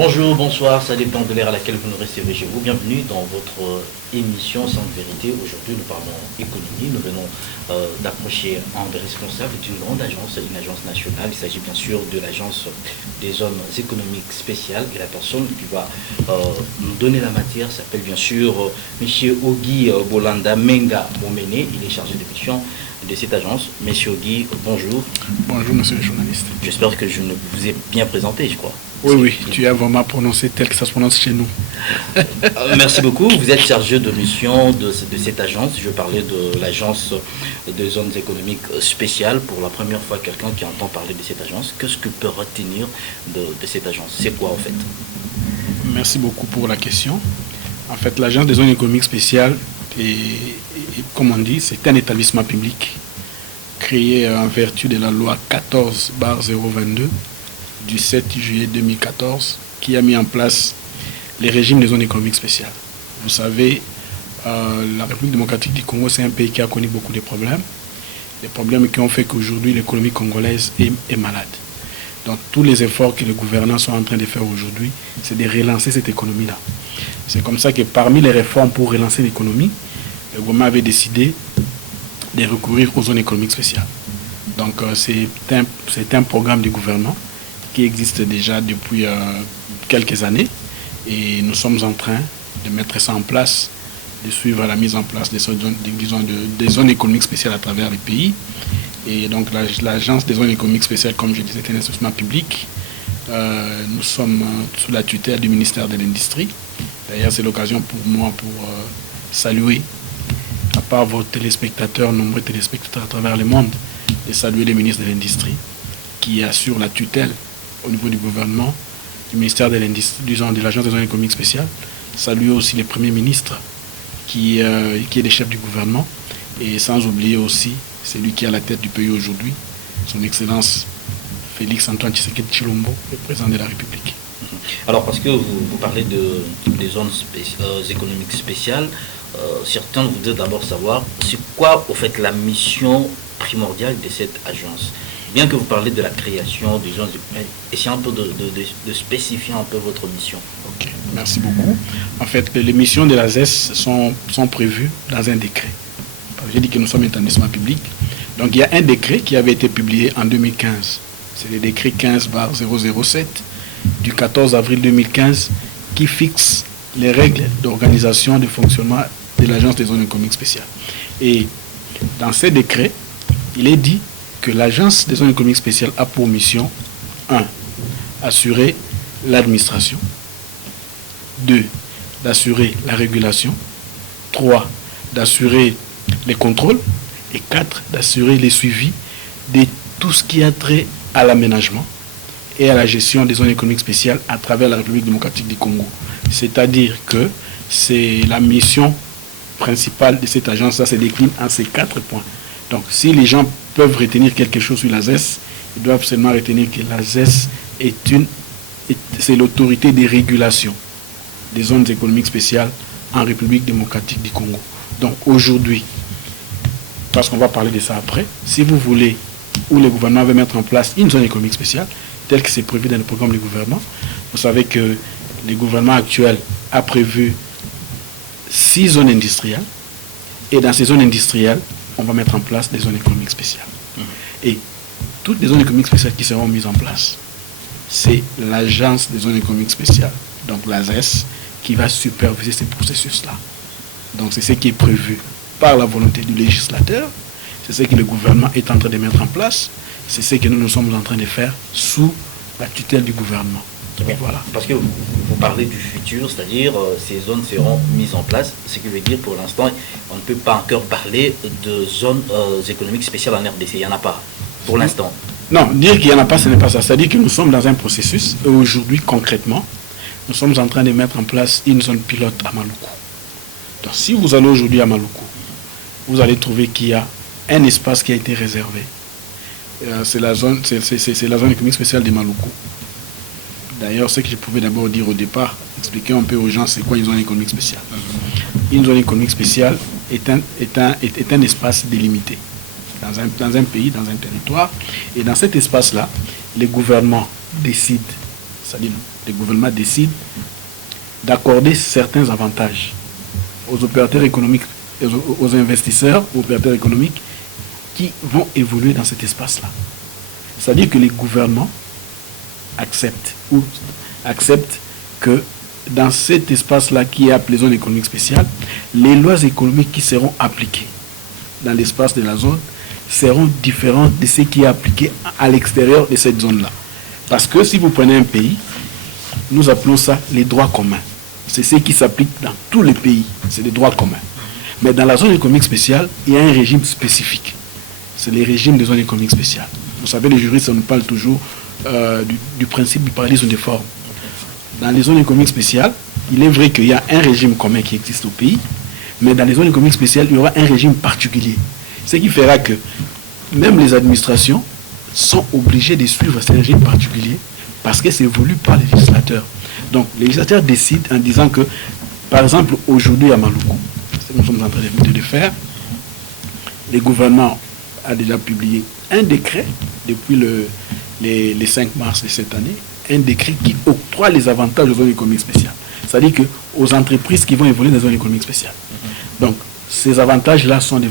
Bonjour, bonsoir, ça dépend de l'ère à laquelle vous nous recevez chez vous. Bienvenue dans votre émission Sans Vérité. Aujourd'hui, nous parlons économie. Nous venons d'approcher un des responsables d'une grande agence, une agence nationale. Il s'agit bien sûr de l'agence des zones économiques spéciales. Et la personne qui va nous donner la matière s'appelle bien sûr M. Ogi Bolanda Menga Momene. Il est chargé de mission de cette agence. Monsieur Ogi, bonjour. Bonjour, monsieur le journaliste. J'espère que je ne vous ai bien présenté, je crois. Oui, tu as vraiment prononcé tel que ça se prononce chez nous. Merci beaucoup. Vous êtes chargé de mission de cette agence. Je parlais de l'agence des zones économiques spéciales. Pour la première fois, quelqu'un qui entend parler de cette agence, qu'est-ce que peut retenir de cette agence? C'est quoi, en fait? Merci beaucoup pour la question. En fait, l'agence des zones économiques spéciales, comme on dit, c'est un établissement public créé en vertu de la loi 14/022 du 7 juillet 2014 qui a mis en place les régimes des zones économiques spéciales. Vous savez, la République démocratique du Congo, c'est un pays qui a connu beaucoup de problèmes. Des problèmes qui ont fait qu'aujourd'hui, l'économie congolaise est malade. Donc, tous les efforts que les gouvernants sont en train de faire aujourd'hui, c'est de relancer cette économie-là. C'est comme ça que parmi les réformes pour relancer l'économie, le gouvernement avait décidé de recourir aux zones économiques spéciales. Donc, c'est un programme du gouvernement qui existe déjà depuis quelques années et nous sommes en train de mettre ça en place, de suivre la mise en place des zones économiques spéciales à travers les pays. Et donc l'agence des zones économiques spéciales, comme je disais, est un établissement public. Nous sommes sous la tutelle du ministère de l'Industrie. D'ailleurs, c'est l'occasion pour moi pour saluer, à part vos téléspectateurs, nombreux téléspectateurs à travers le monde, de saluer le ministre de l'Industrie qui assure la tutelle au niveau du gouvernement, du ministère de l'Industrie, de l'agence des zones économiques spéciales. Saluer aussi le Premier ministre qui est le chef du gouvernement. Et sans oublier aussi celui qui est à la tête du pays aujourd'hui, son Excellence Félix Antoine Tshisekedi Tshilombo, le président de la République. Alors, parce que vous parlez des zones économiques spéciales, certains voudraient d'abord savoir c'est quoi, au fait, la mission primordiale de cette agence. Bien que vous parlez de la création des zones, essayez un peu de spécifier un peu votre mission. Ok, merci beaucoup. En fait, les missions de la ZES sont prévues dans un décret. J'ai dit que nous sommes un établissement public. Donc, il y a un décret qui avait été publié en 2015. C'est le décret 15/007 du 14 avril 2015 qui fixe les règles d'organisation et de fonctionnement de l'agence des zones économiques spéciales. Et dans ce décret, il est dit que l'agence des zones économiques spéciales a pour mission 1. Assurer l'administration, 2. D'assurer la régulation, 3. D'assurer les contrôles et 4. D'assurer les suivis de tout ce qui a trait à l'aménagement et à la gestion des zones économiques spéciales à travers la République démocratique du Congo. C'est-à-dire que c'est la mission principale de cette agence, ça se décline en ces 4 points. Donc, si les gens peuvent retenir quelque chose sur la ZES, ils doivent seulement retenir que la ZES c'est l'autorité de régulation des zones économiques spéciales en République démocratique du Congo. Donc, aujourd'hui, parce qu'on va parler de ça après, si vous voulez, ou le gouvernement veut mettre en place une zone économique spéciale, telle que c'est prévu dans le programme du gouvernement, vous savez que le gouvernement actuel a prévu 6 zones industrielles, et dans ces zones industrielles, on va mettre en place des zones économiques spéciales. Et toutes les zones économiques spéciales qui seront mises en place, c'est l'agence des zones économiques spéciales, donc la ZES, qui va superviser ces processus-là. Donc c'est ce qui est prévu par la volonté du législateur, c'est ce que le gouvernement est en train de mettre en place, c'est ce que nous sommes en train de faire sous la tutelle du gouvernement. Voilà. Parce que vous parlez du futur, c'est-à-dire ces zones seront mises en place, ce qui veut dire pour l'instant, on ne peut pas encore parler de zones économiques spéciales en RDC, il n'y en a pas pour l'instant. Non, dire qu'il n'y en a pas, ce n'est pas ça. C'est-à-dire que nous sommes dans un processus et aujourd'hui, concrètement, nous sommes en train de mettre en place une zone pilote à Maluku. Donc si vous allez aujourd'hui à Maluku, vous allez trouver qu'il y a un espace qui a été réservé. C'est la zone économique spéciale de Maluku. D'ailleurs, ce que je pouvais d'abord dire au départ, expliquer un peu aux gens c'est quoi une zone économique spéciale. Une zone économique spéciale est un espace délimité dans un pays, dans un territoire. Et dans cet espace-là, les gouvernements décident c'est-à-dire le gouvernement décide d'accorder certains avantages aux opérateurs économiques, aux investisseurs, aux opérateurs économiques qui vont évoluer dans cet espace-là. C'est-à-dire que les gouvernements acceptent que dans cet espace-là qui est appelé zone économique spéciale, les lois économiques qui seront appliquées dans l'espace de la zone seront différentes de ce qui est appliqué à l'extérieur de cette zone-là. Parce que si vous prenez un pays, nous appelons ça les droits communs. C'est ce qui s'applique dans tous les pays, c'est les droits communs. Mais dans la zone économique spéciale, il y a un régime spécifique. C'est le régime des zones économiques spéciales. Vous savez, les juristes, on nous parle toujours du principe du parallélisme des formes. Dans les zones économiques spéciales, il est vrai qu'il y a un régime commun qui existe au pays, mais dans les zones économiques spéciales, il y aura un régime particulier. Ce qui fera que même les administrations sont obligées de suivre ce régime particulier parce que c'est voulu par les législateurs. Donc, les législateurs décident en disant que, par exemple, aujourd'hui à Maluku, ce que nous sommes en train de le faire, le gouvernement a déjà publié un décret depuis le 5 mars de cette année, un décret qui octroie les avantages aux zones économiques spéciales. C'est-à-dire qu'aux entreprises qui vont évoluer dans les zones économiques spéciales. Donc, ces avantages-là sont des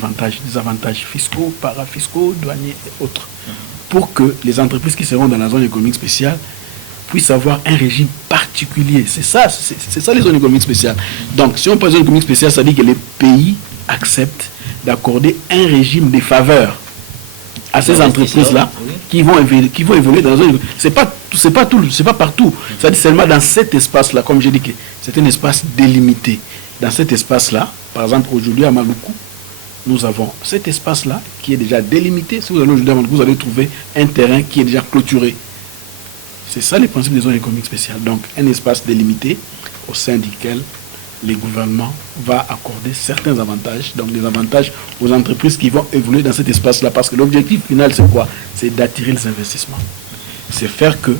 avantages fiscaux, parafiscaux, douaniers et autres. Pour que les entreprises qui seront dans la zone économique spéciale puissent avoir un régime particulier. C'est ça les zones économiques spéciales. Donc, si on parle de zone économique spéciale, ça dit que les pays acceptent d'accorder un régime de faveur à ces entreprises-là qui vont évoluer dans la zone. C'est pas partout. Ça dit seulement dans cet espace-là, comme j'ai dit que c'est un espace délimité. Dans cet espace-là, par exemple, aujourd'hui à Maluku, nous avons cet espace-là qui est déjà délimité. Si vous allez aujourd'hui à Maluku, vous allez trouver un terrain qui est déjà clôturé. C'est ça le principe des zones économiques spéciales. Donc, un espace délimité au sein duquel le gouvernement va accorder certains avantages, donc des avantages aux entreprises qui vont évoluer dans cet espace-là. Parce que l'objectif final, c'est quoi? C'est d'attirer les investissements. C'est faire que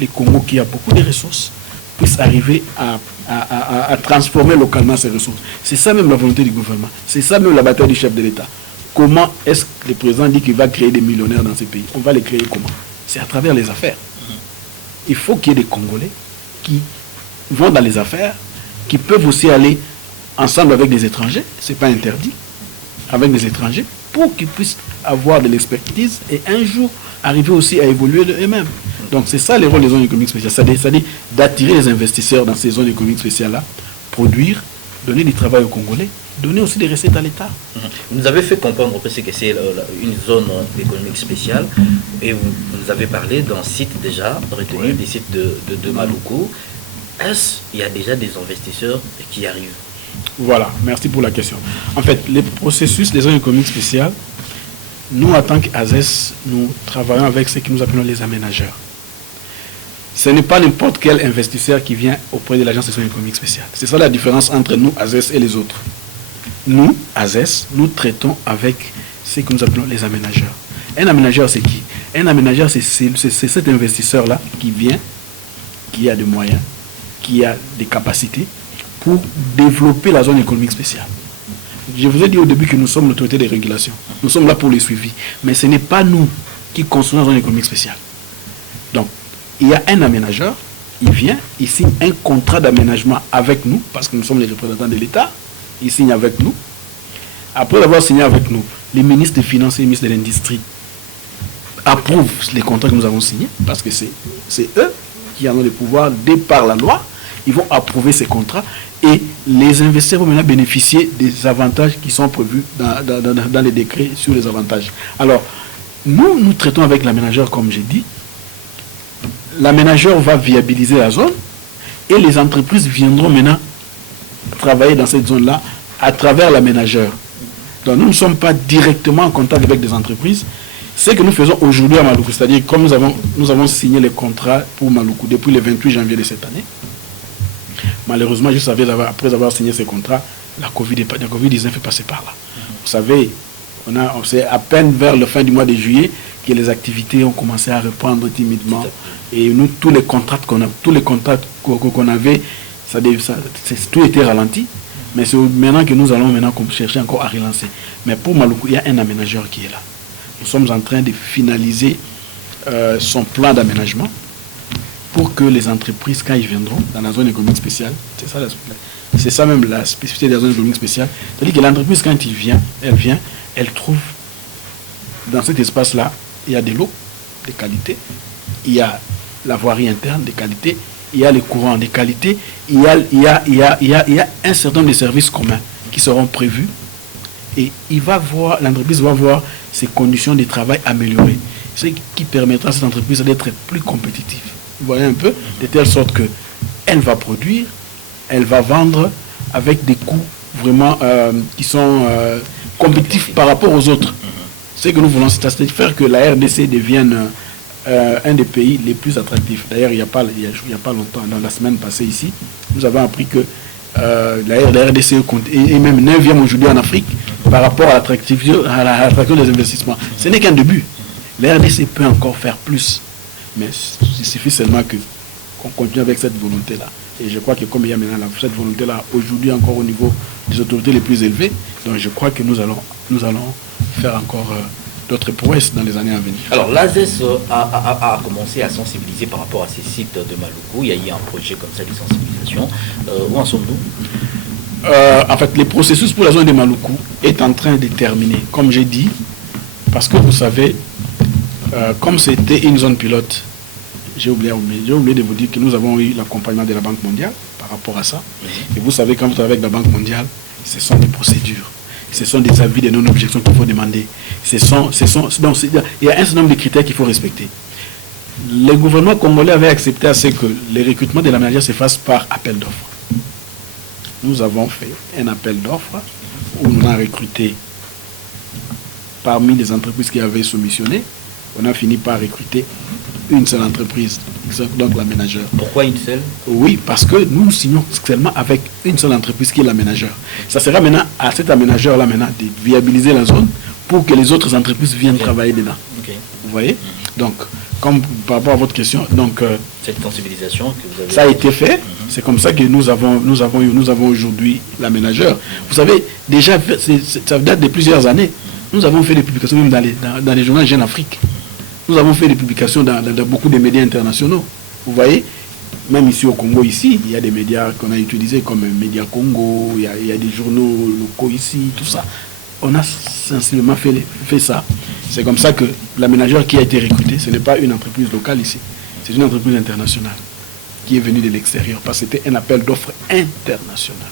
les Congo, qui a beaucoup de ressources, puissent arriver à transformer localement ces ressources. C'est ça même la volonté du gouvernement. C'est ça même la bataille du chef de l'État. Comment est-ce que le président dit qu'il va créer des millionnaires dans ces pays? On va les créer comment? C'est à travers les affaires. Il faut qu'il y ait des Congolais qui vont dans les affaires, qui peuvent aussi aller ensemble avec des étrangers, ce n'est pas interdit, avec des étrangers, pour qu'ils puissent avoir de l'expertise et un jour arriver aussi à évoluer eux-mêmes. Donc c'est ça le rôle des zones économiques spéciales, c'est-à-dire d'attirer les investisseurs dans ces zones économiques spéciales-là, produire, donner du travail aux Congolais, donner aussi des recettes à l'État. Vous nous avez fait comprendre que c'est une zone économique spéciale et vous nous avez parlé d'un site déjà retenu, des sites de Maluku. Est-ce qu'il y a déjà des investisseurs qui arrivent? Voilà, merci pour la question. En fait, le processus des zones économiques spéciales, nous, en tant qu'ASES, nous travaillons avec ce que nous appelons les aménageurs. Ce n'est pas n'importe quel investisseur qui vient auprès de l'agence des zones économiques spéciales. C'est ça la différence entre nous, ASES, et les autres. Nous, ASES, nous traitons avec ce que nous appelons les aménageurs. Un aménageur, c'est qui? Un aménageur, c'est cet investisseur-là qui vient, qui a des moyens, qui a des capacités pour développer la zone économique spéciale. Je vous ai dit au début que nous sommes l'autorité de régulation. Nous sommes là pour les suivis. Mais ce n'est pas nous qui construisons la zone économique spéciale. Donc, il y a un aménageur, il vient, il signe un contrat d'aménagement avec nous, parce que nous sommes les représentants de l'État, il signe avec nous. Après avoir signé avec nous, les ministres des Finances et les ministres de l'Industrie approuvent les contrats que nous avons signés, parce que c'est eux qui en ont le pouvoir, dès par la loi, ils vont approuver ces contrats et les investisseurs vont maintenant bénéficier des avantages qui sont prévus dans les décrets sur les avantages. Alors, nous traitons avec l'aménageur, comme j'ai dit. L'aménageur va viabiliser la zone et les entreprises viendront maintenant travailler dans cette zone-là à travers l'aménageur. Donc, nous ne sommes pas directement en contact avec des entreprises. Ce que nous faisons aujourd'hui à Maluku, c'est-à-dire comme nous avons signé les contrats pour Maluku depuis le 28 janvier de cette année. Malheureusement, juste après avoir signé ces contrats, la Covid-19 est passée par là. Vous savez, c'est à peine vers la fin du mois de juillet que les activités ont commencé à reprendre timidement. Et nous, tous les contrats qu'on avait, tout était ralenti. Mais c'est maintenant que nous allons chercher encore à relancer. Mais pour Maluku, il y a un aménageur qui est là. Nous sommes en train de finaliser son plan d'aménagement pour que les entreprises, quand ils viendront dans la zone économique spéciale, c'est ça même la spécificité de la zone économique spéciale, c'est-à-dire que l'entreprise, quand elle trouve dans cet espace-là, il y a de l'eau de qualité, il y a la voirie interne de qualité, il y a les courants de qualité, il y a un certain nombre de services communs qui seront prévus, et l'entreprise va voir ses conditions de travail améliorées, ce qui permettra à cette entreprise d'être plus compétitive. Vous voyez un peu, de telle sorte qu'elle va produire, elle va vendre avec des coûts vraiment qui sont compétitifs par rapport aux autres. Ce que nous voulons, c'est faire que la RDC devienne un des pays les plus attractifs. D'ailleurs, il n'y a pas longtemps, dans la semaine passée ici, nous avons appris que la RDC est même 9e aujourd'hui en Afrique par rapport à l'attraction des investissements. Ce n'est qu'un début. La RDC peut encore faire plus. Mais il suffit seulement qu'on continue avec cette volonté-là. Et je crois que comme il y a maintenant cette volonté-là, aujourd'hui encore au niveau des autorités les plus élevées, donc je crois que nous allons faire encore d'autres prouesses dans les années à venir. Alors l'ASES a commencé à sensibiliser par rapport à ces sites de Maluku. Il y a eu un projet comme ça de sensibilisation. Où en sommes-nous? En fait, le processus pour la zone de Maluku est en train de terminer, comme j'ai dit, parce que vous savez, comme c'était une zone pilote, j'ai oublié de vous dire que nous avons eu l'accompagnement de la Banque mondiale par rapport à ça. Et vous savez, quand vous travaillez avec la Banque mondiale, ce sont des procédures, ce sont des avis de non-objection qu'il faut demander. Donc, il y a un certain nombre de critères qu'il faut respecter. Le gouvernement congolais avait accepté à ce que les recrutements de la manager se fassent par appel d'offres. Nous avons fait un appel d'offres où on a recruté parmi les entreprises qui avaient soumissionné. On a fini par recruter une seule entreprise, donc la ménageur. Pourquoi une seule? Oui, parce que nous signons seulement avec une seule entreprise qui est la ménageur. Ça sera maintenant à cet aménageur-là maintenant de viabiliser la zone pour que les autres entreprises viennent travailler dedans. Vous voyez? Donc, comme par rapport à votre question, donc cette sensibilisation que vous avez... Ça a été fait. C'est comme ça que nous avons aujourd'hui la ménageur. Vous savez, déjà, ça date de plusieurs années. Nous avons fait des publications même dans les journaux Jeune Afrique. Nous avons fait des publications dans beaucoup de médias internationaux. Vous voyez, même ici au Congo, ici, il y a des médias qu'on a utilisés comme Média Congo, il y a des journaux locaux ici, tout ça. On a sensiblement fait ça. C'est comme ça que la ménageur qui a été recrutée, ce n'est pas une entreprise locale ici. C'est une entreprise internationale qui est venue de l'extérieur parce que c'était un appel d'offres international.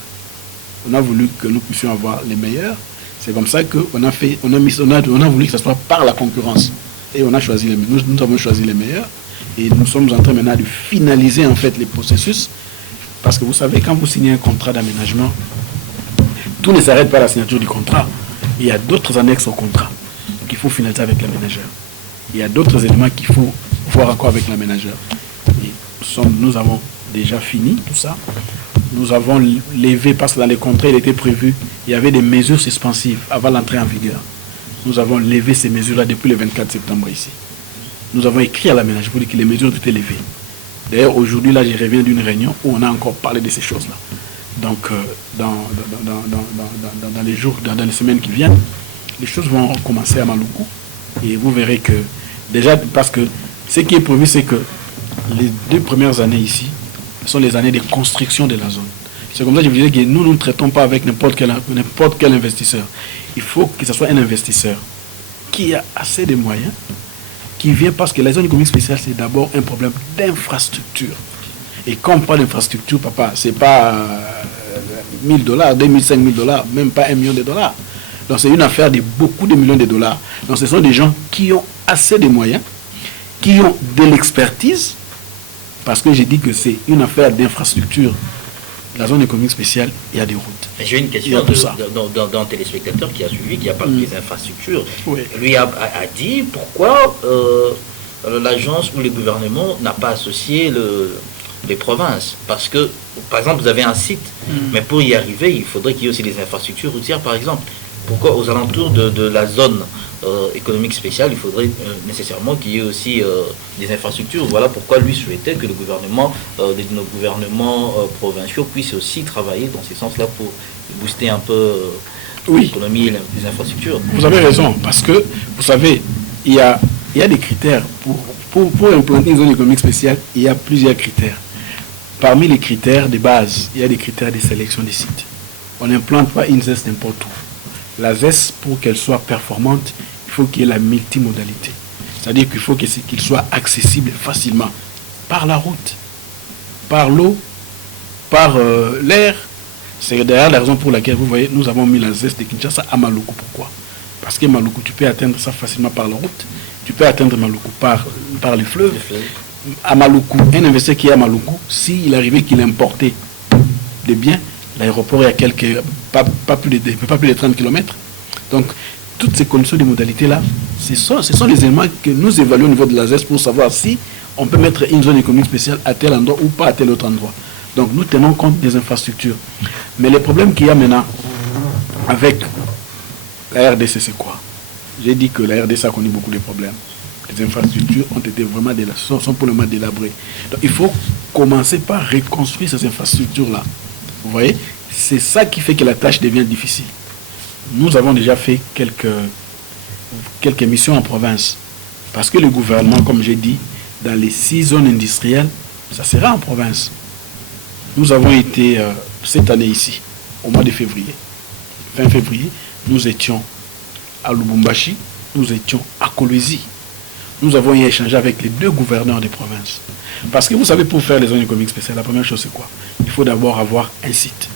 On a voulu que nous puissions avoir les meilleurs. C'est comme ça qu'on a voulu que ce soit par la concurrence. Et on a choisi nous avons choisi les meilleurs. Et nous sommes en train maintenant de finaliser en fait les processus. Parce que vous savez, quand vous signez un contrat d'aménagement, tout ne s'arrête pas à la signature du contrat. Il y a d'autres annexes au contrat qu'il faut finaliser avec l'aménageur. Il y a d'autres éléments qu'il faut voir encore avec l'aménageur. Nous avons déjà fini tout ça. Nous avons levé, parce que dans les contrats, il était prévu, il y avait des mesures suspensives avant l'entrée en vigueur. Nous avons levé ces mesures-là depuis le 24 septembre ici. Nous avons écrit à l'aménageur pour dire que les mesures ont été levées. D'ailleurs, aujourd'hui, là, je reviens d'une réunion où on a encore parlé de ces choses-là. Donc, dans les jours, dans les semaines qui viennent, les choses vont commencer à Maluku. Et vous verrez que, déjà, parce que ce qui est prévu, c'est que les 2 premières années ici sont les années de construction de la zone. C'est comme ça que je vous disais que nous ne traitons pas avec n'importe quel investisseur. Il faut que ce soit un investisseur qui a assez de moyens, qui vient parce que la zone économique spéciale, c'est d'abord un problème d'infrastructure. Et quand on parle d'infrastructure, papa, c'est pas $1000, $2500, même pas $1 million. Donc c'est une affaire de beaucoup de millions de dollars. Donc ce sont des gens qui ont assez de moyens, qui ont de l'expertise, parce que j'ai dit que c'est une affaire d'infrastructure. La zone économique spéciale, il y a des routes. J'ai une question d'un téléspectateur qui a suivi, qui a parlé des infrastructures. Oui. Lui a dit pourquoi l'agence ou le gouvernement n'a pas associé les provinces. Parce que, par exemple, vous avez un site, mais pour y arriver, il faudrait qu'il y ait aussi des infrastructures routières, par exemple. Pourquoi aux alentours de la zone économique spéciale, il faudrait nécessairement qu'il y ait aussi des infrastructures. Voilà pourquoi lui souhaitait que le gouvernement, nos gouvernements provinciaux puissent aussi travailler dans ce sens-là pour booster un peu l'économie et les infrastructures. Vous avez raison, parce que, vous savez, il y a des critères pour implanter une zone économique spéciale, il y a plusieurs critères. Parmi les critères de base, il y a des critères de sélection des sites. On n'implante pas une ZES n'importe où. La ZES, pour qu'elle soit performante, il faut qu'il y ait la multimodalité. C'est-à-dire qu'il faut qu'il soit accessible facilement par la route, par l'eau, par l'air. C'est d'ailleurs la raison pour laquelle, vous voyez, nous avons mis la ZES de Kinshasa à Maluku. Pourquoi? Parce que Maluku, tu peux atteindre ça facilement par la route. Tu peux atteindre Maluku par les fleuves. À Maluku, un investisseur qui est à Maluku, s'il arrivait qu'il importait des biens, l'aéroport est à pas plus de 30 km. Donc, toutes ces conditions de modalité-là, ce sont les éléments que nous évaluons au niveau de la ZES pour savoir si on peut mettre une zone économique spéciale à tel endroit ou pas à tel autre endroit. Donc, nous tenons compte des infrastructures. Mais les problèmes qu'il y a maintenant avec la RDC, c'est quoi? J'ai dit que la RDC a connu beaucoup de problèmes. Les infrastructures ont été vraiment sont pour le moment délabrées. Donc il faut commencer par reconstruire ces infrastructures-là. Vous voyez, c'est ça qui fait que la tâche devient difficile. Nous avons déjà fait quelques missions en province. Parce que le gouvernement, comme j'ai dit, dans les 6 zones industrielles, ça sera en province. Nous avons été cette année ici, au mois de février. Fin février, nous étions à Lubumbashi, nous étions à Kolwezi. Nous avons échangé avec les 2 gouverneurs des provinces. Parce que vous savez, pour faire les zones économiques spéciales, la première chose c'est quoi? Il faut d'abord avoir un site.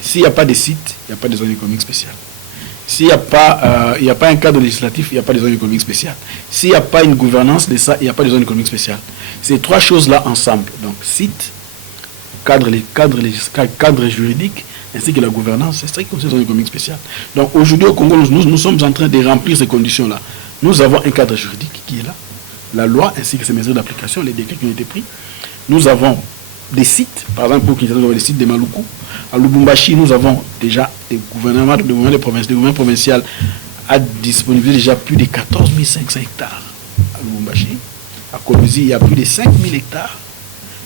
S'il n'y a pas de site, il n'y a pas de zone économique spéciale. S'il n'y a pas un cadre législatif, il n'y a pas de zone économique spéciale. S'il n'y a pas une gouvernance de ça, il n'y a pas de zone économique spéciale. Ces 3 choses-là ensemble, donc site, cadre juridique, ainsi que la gouvernance, c'est ça qui concerne la zone économique spéciale. Donc aujourd'hui au Congo, nous sommes en train de remplir ces conditions-là. Nous avons un cadre juridique qui est là, la loi ainsi que ses mesures d'application, les décrets qui ont été pris. Nous avons des sites, par exemple pour Kinshasa, nous avons les sites de Maluku. À Lubumbashi, nous avons déjà des gouvernements de province, des gouvernements provinciaux à disponibiliser déjà plus de 14 500 hectares à Lubumbashi. À Kolwezi, il y a plus de 5 000 hectares.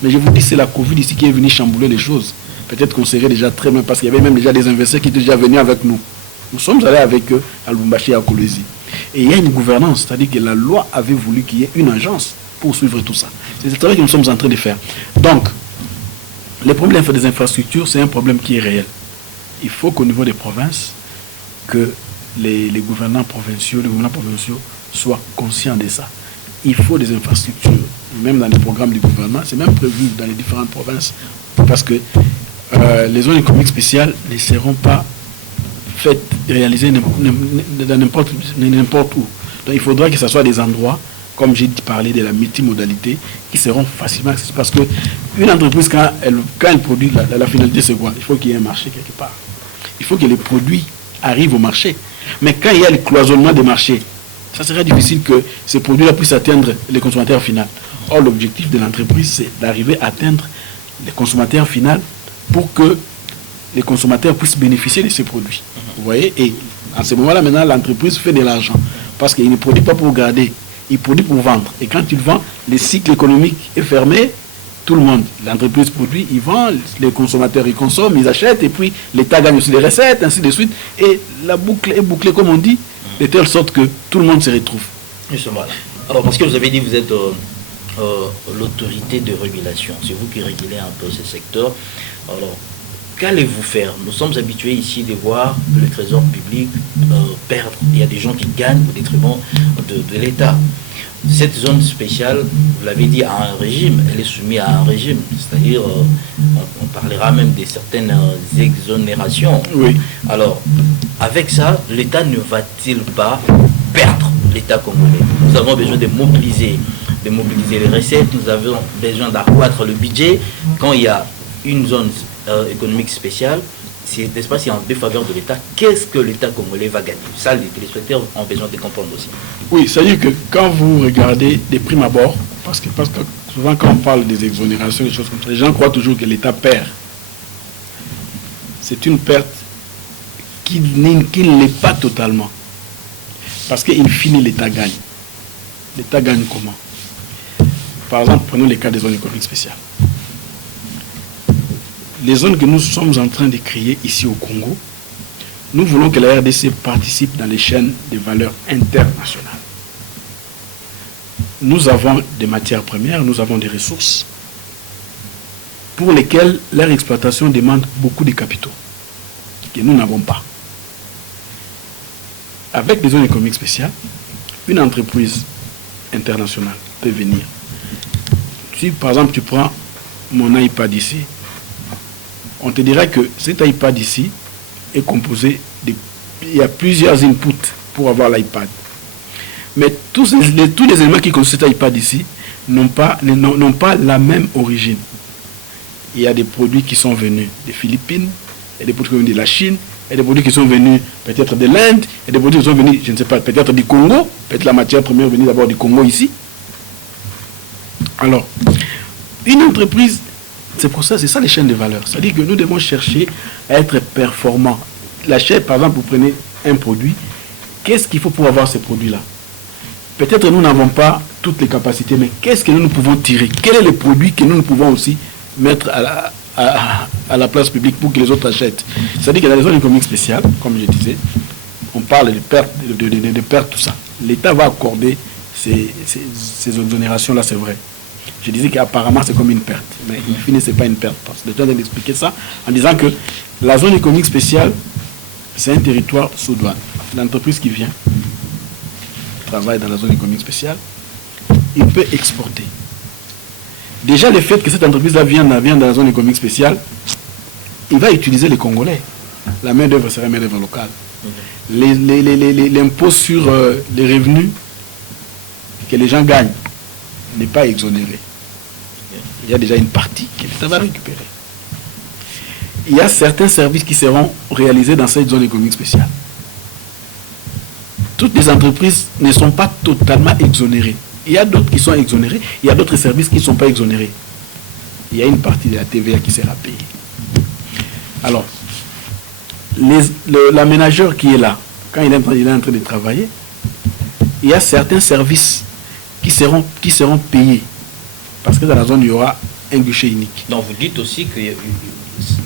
Mais je vous dis, c'est la Covid ici qui est venue chambouler les choses. Peut-être qu'on serait déjà très bien, parce qu'il y avait même déjà des investisseurs qui étaient déjà venus avec nous. Nous sommes allés avec eux à Lubumbashi et à Kolwezi. Et il y a une gouvernance, c'est-à-dire que la loi avait voulu qu'il y ait une agence pour suivre tout ça. C'est ce travail que nous sommes en train de faire. Donc, le problème des infrastructures, c'est un problème qui est réel. Il faut qu'au niveau des provinces, que les gouvernants provinciaux soient conscients de ça. Il faut des infrastructures, même dans les programmes du gouvernement, c'est même prévu dans les différentes provinces, parce que les zones économiques spéciales ne seront pas faites, réalisées n'importe où. Donc il faudra que ce soit des endroits, comme j'ai parlé de la multimodalité, qui seront facilement accessibles. Parce qu'une entreprise, quand elle produit, la finalité c'est quoi? Il faut qu'il y ait un marché quelque part. Il faut que les produits arrivent au marché. Mais quand il y a le cloisonnement des marchés, ça sera difficile que ces produits-là puissent atteindre les consommateurs finaux. Or, l'objectif de l'entreprise, c'est d'arriver à atteindre les consommateurs finaux pour que les consommateurs puissent bénéficier de ces produits. Vous voyez? Et en ce moment-là, maintenant, l'entreprise fait de l'argent. Parce qu'il ne produit pas pour garder, il produit pour vendre. Et quand il vend, le cycle économique est fermé, tout le monde, l'entreprise produit, il vend, les consommateurs, ils consomment, ils achètent, et puis l'État gagne aussi des recettes, ainsi de suite. Et la boucle est bouclée, comme on dit, de telle sorte que tout le monde se retrouve. Justement. Alors, parce que vous avez dit que vous êtes l'autorité de régulation, c'est vous qui régulez un peu ce secteur. Alors, qu'allez-vous faire? Nous sommes habitués ici de voir le trésor public perdre. Il y a des gens qui gagnent au détriment de l'État. Cette zone spéciale, vous l'avez dit, a un régime, elle est soumise à un régime, c'est-à-dire, on parlera même de certaines exonérations. Oui. Alors, avec ça, l'État ne va-t-il pas perdre l'État congolais? Nous avons besoin de mobiliser les recettes, nous avons besoin d'accroître le budget. Quand il y a une zone économique spéciale, n'est-ce pas, c'est en défaveur de l'État. Qu'est-ce que l'État congolais va gagner? Ça, les téléspectateurs ont besoin de comprendre aussi. Oui, c'est-à-dire que quand vous regardez des primes abord, parce que souvent quand on parle des exonérations, des choses comme ça, les gens croient toujours que l'État perd. C'est une perte qui ne l'est pas totalement. Parce qu'in fine, l'État gagne. L'État gagne comment? Par exemple, prenons les cas des zones économiques spéciales. Les zones que nous sommes en train de créer ici au Congo, nous voulons que la RDC participe dans les chaînes de valeur internationales. nous avons des matières premières, nous avons des ressources pour lesquelles leur exploitation demande beaucoup de capitaux que nous n'avons pas. Avec des zones économiques spéciales, une entreprise internationale peut venir. Si par exemple tu prends mon iPad ici, on te dira que cet iPad ici est composé de... Il y a plusieurs inputs pour avoir l'iPad. Mais tous les éléments qui constituent cet iPad ici n'ont pas la même origine. Il y a des produits qui sont venus des Philippines, il y a des produits qui sont venus de la Chine, il y a des produits qui sont venus peut-être de l'Inde, il y a des produits qui sont venus, je ne sais pas, peut-être du Congo, peut-être la matière première venue d'abord du Congo ici. Alors, une entreprise, c'est pour ça, c'est ça les chaînes de valeur. C'est-à-dire que nous devons chercher à être performants. La chaîne, par exemple, vous prenez un produit, qu'est-ce qu'il faut pour avoir ce produit-là? Peut-être nous n'avons pas toutes les capacités, mais qu'est-ce que nous pouvons tirer? Quel est le produit que nous pouvons aussi mettre à la place publique pour que les autres achètent? C'est-à-dire que dans les zones économiques spéciales, comme je disais, on parle de pertes, de pertes, tout ça. L'État va accorder ces exonérations-là, c'est vrai. Je disais qu'apparemment c'est comme une perte, mais in fine c'est pas une perte. Parce que l'État vient d'expliquer ça en disant que la zone économique spéciale, c'est un territoire sous douane. L'entreprise qui vient travaille dans la zone économique spéciale, il peut exporter. Déjà, le fait que cette entreprise-là vient dans la zone économique spéciale, il va utiliser les Congolais. La main-d'œuvre sera main-d'œuvre locale. L'impôt sur les revenus que les gens gagnent n'est pas exonéré. Il y a déjà une partie que l'État va récupérer. Il y a certains services qui seront réalisés dans cette zone économique spéciale. Toutes les entreprises ne sont pas totalement exonérées. Il y a d'autres qui sont exonérés, il y a d'autres services qui ne sont pas exonérés. Il y a une partie de la TVA qui sera payée. Alors, l'aménageur qui est là, quand il est en train de travailler, il y a certains services qui seront payés. Parce que dans la zone, il y aura un guichet unique. Donc vous dites aussi qu'il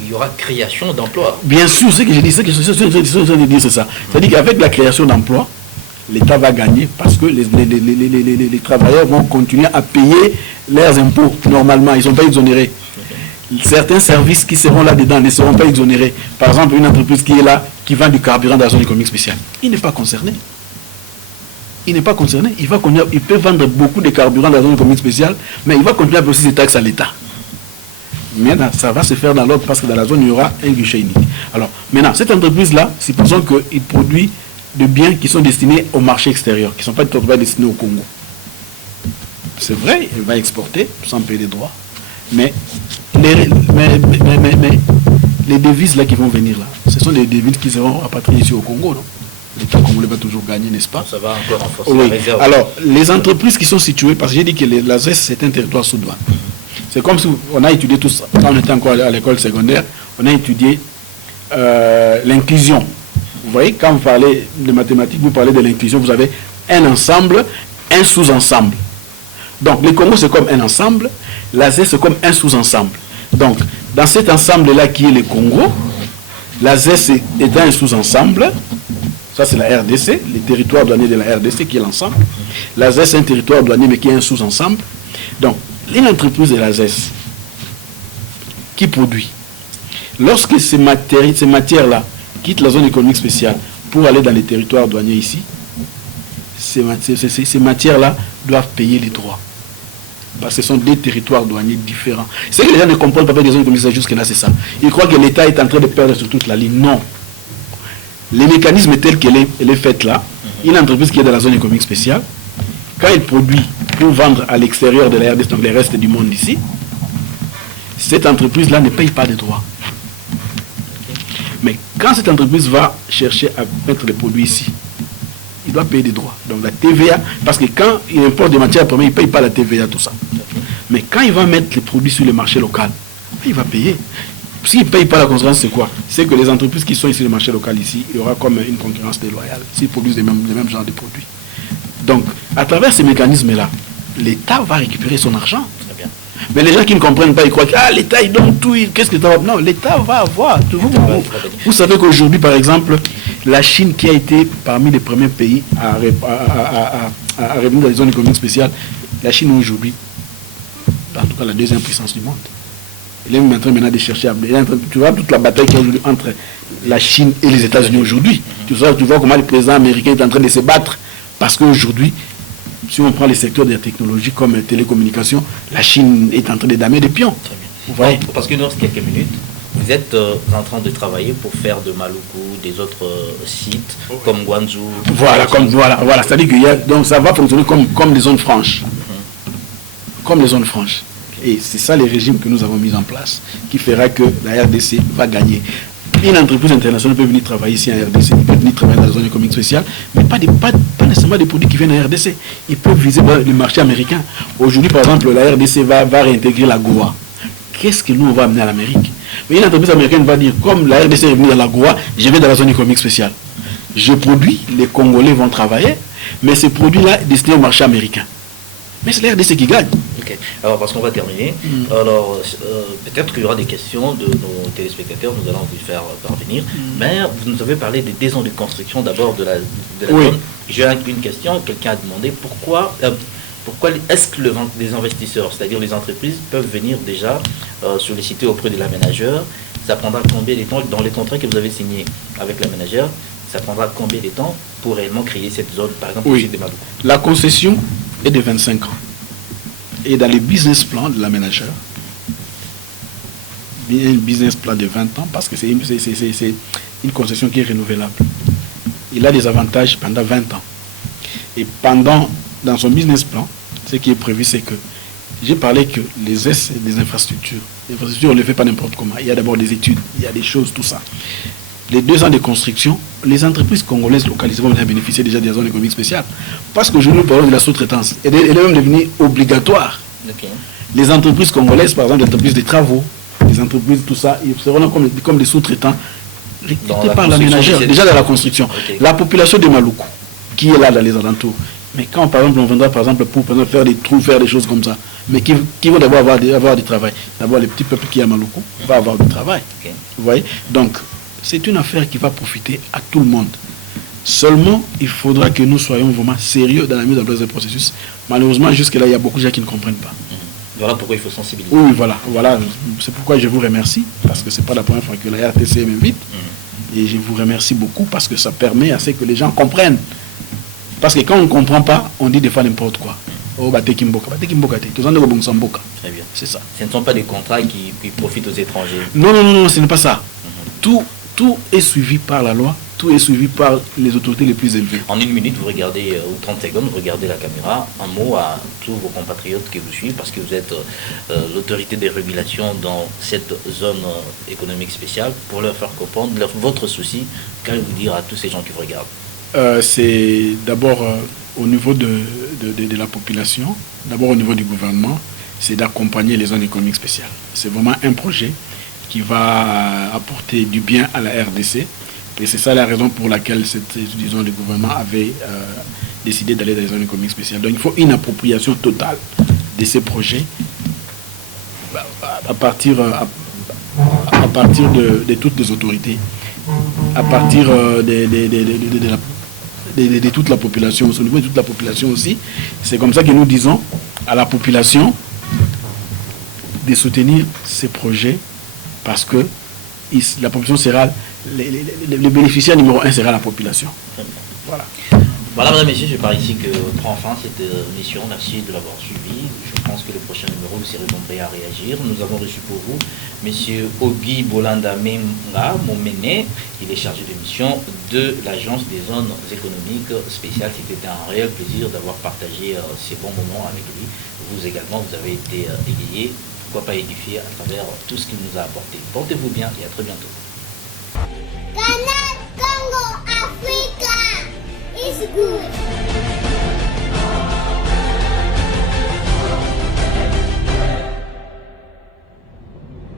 y aura création d'emplois. Bien sûr, ce que je dis, c'est ça. C'est-à-dire qu'avec la création d'emplois, l'État va gagner parce que les travailleurs vont continuer à payer leurs impôts normalement. Ils ne sont pas exonérés. Certains services qui seront là-dedans ne seront pas exonérés. Par exemple, une entreprise qui est là, qui vend du carburant dans la zone économique spéciale, il n'est pas concerné. Il n'est pas concerné. Il peut vendre beaucoup de carburant dans la zone économique spéciale, mais il va continuer à payer ses taxes à l'État. Maintenant, ça va se faire dans l'ordre parce que dans la zone, il y aura un guichet unique. Alors, maintenant, cette entreprise-là, supposons qu'il produit de biens qui sont destinés au marché extérieur, qui ne sont pas destinés au Congo. C'est vrai, elle va exporter sans payer des droits. Mais les devises là qui vont venir là, ce sont des devises qui seront rapatriées ici au Congo, non? L'État congolais va toujours gagner, n'est-ce pas? Ça va encore renforcer la réserve. Alors, les entreprises qui sont situées, parce que j'ai dit que la ZES, c'est un territoire sous douane. C'est comme si on a étudié tout ça, quand on était encore à l'école secondaire, on a étudié l'inclusion. Vous voyez, quand vous parlez de mathématiques, vous parlez de l'inclusion, vous avez un ensemble, un sous-ensemble. Donc, le Congo, c'est comme un ensemble, la ZES, c'est comme un sous-ensemble. Donc, dans cet ensemble-là qui est le Congo, la ZES est un sous-ensemble. Ça, c'est la RDC, les territoires douaniers de la RDC qui est l'ensemble. La ZES, c'est un territoire douanier, mais qui est un sous-ensemble. Donc, une entreprise de la ZES qui produit, lorsque ces matières-là quittent la zone économique spéciale pour aller dans les territoires douaniers ici, ces matières-là doivent payer les droits. Parce que ce sont des territoires douaniers différents. Ce que les gens ne comprennent pas avec les zones économiques spéciales jusque-là, c'est ça. Ils croient que l'État est en train de perdre sur toute la ligne. Non. Les mécanismes tels qu'elle est faite là, une entreprise qui est dans la zone économique spéciale, quand elle produit pour vendre à l'extérieur de la RDC, donc le reste du monde ici, cette entreprise-là ne paye pas de droits. Mais quand cette entreprise va chercher à mettre les produits ici, il doit payer des droits. Donc la TVA, parce que quand il importe des matières premières, il ne paye pas la TVA, tout ça. Mais quand il va mettre les produits sur le marché local, il va payer. S'il ne paye pas la concurrence, c'est quoi? C'est que les entreprises qui sont ici sur le marché local ici, il y aura comme une concurrence déloyale s'ils produisent les mêmes genres de produits. Donc, à travers ces mécanismes-là, l'État va récupérer son argent. Très bien. Mais les gens qui ne comprennent pas, ils croient que l'État, il donne tout. Qu'est-ce que l'État va... Non, l'État va avoir. Vous savez qu'aujourd'hui, par exemple, la Chine, qui a été parmi les premiers pays à revenir dans les zones économiques spéciales, la Chine aujourd'hui, en tout cas la deuxième puissance du monde. Elle est même en train maintenant de chercher à... Tu vois toute la bataille qu'il y a aujourd'hui entre la Chine et les États-Unis aujourd'hui. Tu vois comment le président américain est en train de se battre. Parce qu'aujourd'hui, si on prend les secteurs de la technologie comme les télécommunications, la Chine est en train de damer des pions. Vous voyez. Parce que dans quelques minutes, vous êtes en train de travailler pour faire de Maluku des autres sites comme Guangzhou. Voilà, c'est-à-dire que donc ça va fonctionner comme des zones franches. Comme les zones franches. Et c'est ça les régimes que nous avons mis en place, qui fera que la RDC va gagner. Une entreprise internationale peut venir travailler ici en RDC, il peut venir travailler dans la zone économique spéciale, mais pas nécessairement des produits qui viennent en RDC. Ils peuvent viser le marché américain. Aujourd'hui, par exemple, la RDC va réintégrer la Goa. Qu'est-ce que nous, on va amener à l'Amérique? Mais une entreprise américaine va dire, comme la RDC est venue dans la Goa, je vais dans la zone économique spéciale. Je produis, les Congolais vont travailler, mais ces produits-là destinés au marché américain. Mais c'est la RDC qui gagne. Ok. Alors, parce qu'on va terminer, alors peut-être qu'il y aura des questions de nos téléspectateurs, nous allons vous faire parvenir. Mais vous nous avez parlé des 10 ans de construction d'abord de la zone. J'ai une question, quelqu'un a demandé pourquoi est-ce que les investisseurs, c'est-à-dire les entreprises, peuvent venir déjà solliciter auprès de l'aménageur? Ça prendra combien de temps dans les contrats que vous avez signés avec l'aménageur? Ça prendra combien de temps pour réellement créer cette zone, par exemple, au site de Maluku? La concession est de 25 ans. Et dans les business plans de l'aménageur, il y a un business plan de 20 ans parce que c'est une concession qui est renouvelable. Il a des avantages pendant 20 ans. Et dans son business plan, ce qui est prévu, c'est que j'ai parlé que les infrastructures. Les infrastructures, on ne les fait pas n'importe comment. Il y a d'abord des études, il y a des choses, tout ça. Les 2 ans de construction, les entreprises congolaises localisées vont venir bénéficier déjà des zones économiques spéciales. Parce que je nous parle de la sous-traitance. Elle est même devenue obligatoire. Okay. Les entreprises congolaises, par exemple, les entreprises de travaux, les entreprises, tout ça, ils seront comme des sous-traitants recrutés par l'aménageur, déjà dans la construction. Okay. La population de Maluku, qui est là dans les alentours, mais quand par exemple on viendra par exemple pour faire des trous, faire des choses comme ça, mais qui vont d'abord avoir du travail. D'abord les petits peuples qui sont à Maluku vont avoir du travail. Okay. Vous voyez? Donc, c'est une affaire qui va profiter à tout le monde. Seulement, il faudra que nous soyons vraiment sérieux dans la mise en place du processus. Malheureusement, jusque-là, il y a beaucoup de gens qui ne comprennent pas. Voilà pourquoi il faut sensibiliser. Oui, voilà. C'est pourquoi je vous remercie, parce que ce n'est pas la première fois que la RTC m'invite. Et je vous remercie beaucoup, parce que ça permet à ce que les gens comprennent. Parce que quand on ne comprend pas, on dit des fois n'importe quoi. Oh, Bate Kimboka. Bate Kimboka. Très bien. C'est ça. Ce ne sont pas des contrats qui profitent aux étrangers. Non, ce n'est pas ça. Tout est suivi par la loi, tout est suivi par les autorités les plus élevées. En 1 minute, vous regardez, ou 30 secondes, vous regardez la caméra, un mot à tous vos compatriotes qui vous suivent, parce que vous êtes l'autorité des régulations dans cette zone économique spéciale, pour leur faire comprendre votre souci, qu'allez-vous dire à tous ces gens qui vous regardent? C'est d'abord au niveau de la population, d'abord au niveau du gouvernement, c'est d'accompagner les zones économiques spéciales. C'est vraiment un projet qui va apporter du bien à la RDC. Et c'est ça la raison pour laquelle le gouvernement avait décidé d'aller dans les zones économiques spéciales. Donc il faut une appropriation totale de ces projets à partir de toutes les autorités, à partir de toute la population, au niveau de toute la population aussi. C'est comme ça que nous disons à la population de soutenir ces projets, parce que la population sera, le bénéficiaire numéro 1 sera la population. Voilà. Voilà, mesdames et messieurs, c'est par ici que prend fin cette mission. Merci de l'avoir suivi. Je pense que le prochain numéro, vous serez nombreux à réagir. Nous avons reçu pour vous M. Ogi Bolanda Menga Momene. Il est chargé de mission de l'Agence des zones économiques spéciales. C'était un réel plaisir d'avoir partagé ces bons moments avec lui. Vous également, vous avez été égayé, pourquoi pas édifié à travers tout ce qu'il nous a apporté. Portez-vous bien et à très bientôt.